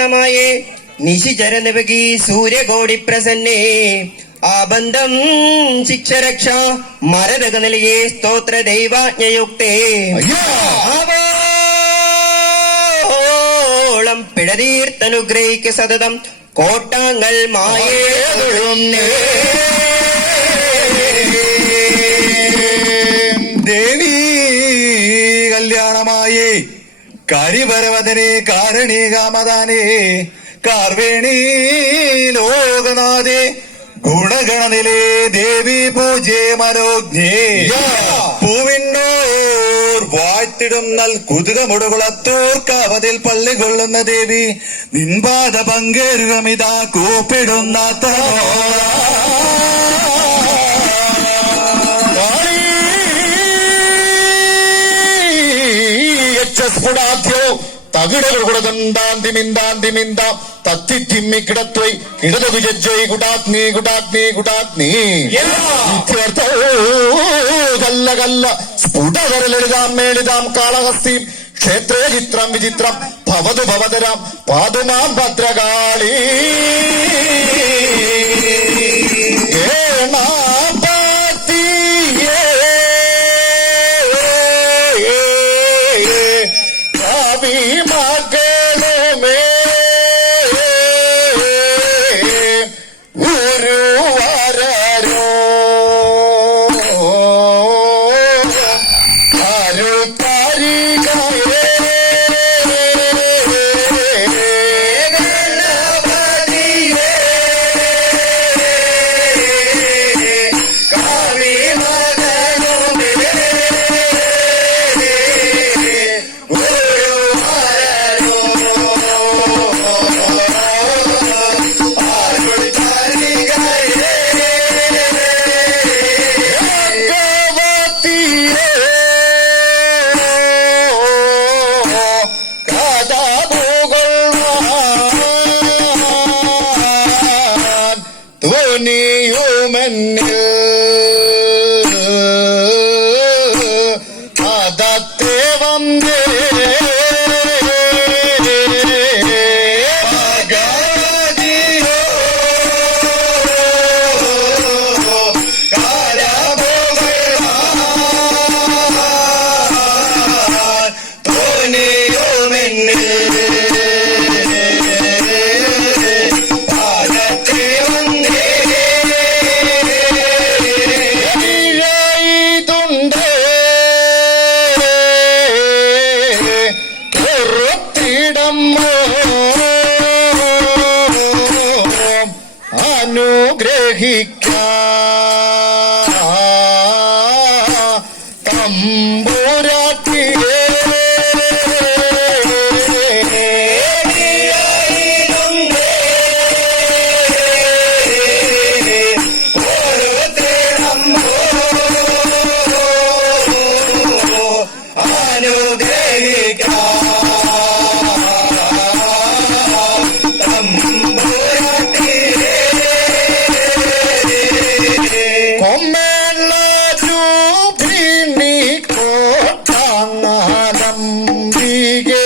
കല്യാണമായേ നിശിചരനവകി സൂര്യകോടി പ്രസന്നേ. ആബന്ധം ശിക്ഷരക്ഷ മരതക നിലയെ സ്തോത്ര ദൈവാജ്ഞയുക്തേ ആവോളം പിഴതീർത്തനുഗ്രഹിക്ക സതതം കോട്ടാങ്ങൾ മായേ ദേവി കല്യാണമായേ. കരിപരവദനെ കാരണീകാമദാനേ കാർവേണി ലോകനാഥേ ഗുണഗണനിലെ ദേവി പൂജേ മനോജ്ഞേ. പൂവിന്നോർ വാഴ്ത്തിടും നൽ കാവതിൽ പള്ളി കൊള്ളുന്ന ദേവി നിൻപാത പങ്കേരുകമിതാ കൂപ്പിടുന്ന സ്ഫുടാദ്യോ തകിടകൾ കുടതന്താന്തി മിന്താന്തി മിന്താം തത്തി തിമ്മി കിടത്വൈ. കിടത വിജജ്വൈ കുടാഗ്നി കുടാഗ്നി കുടാഗ്നി കല്ല കല്ല. സ്ഫുടകരലളിതാം മേളിതാം കാളഹസ്തീം. ക്ഷേത്രേ ചിത്രം വിചിത്രം. ഭവതു ഭവതരാം. പാതുമാം ഭദ്രകാളി. ധ്വനിയുമെന്നിൽ അതത്തെ വന്നേ അനുഗ്രഹിക്ക. തമ്പുരാട്ടിയേ കൊമ്മേളൂപിണി நம்பியே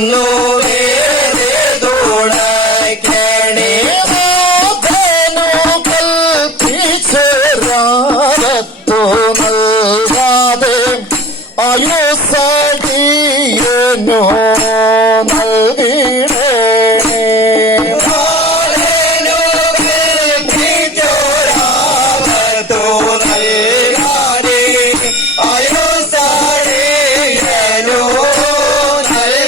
കണ്ണൂരേ തോളക്കണേ കൽപ്പിച്ചേറാകത്തു നൽകാതെ അയോ സടിയനോ നൽക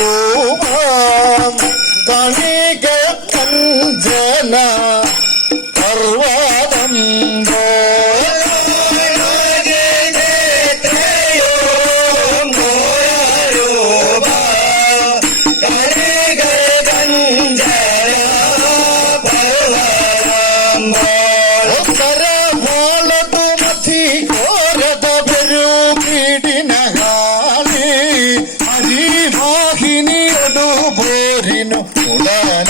Yeah. ರಿನು ಉಡಾನ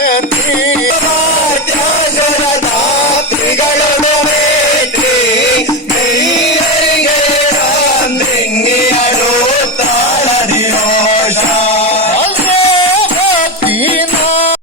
Saturday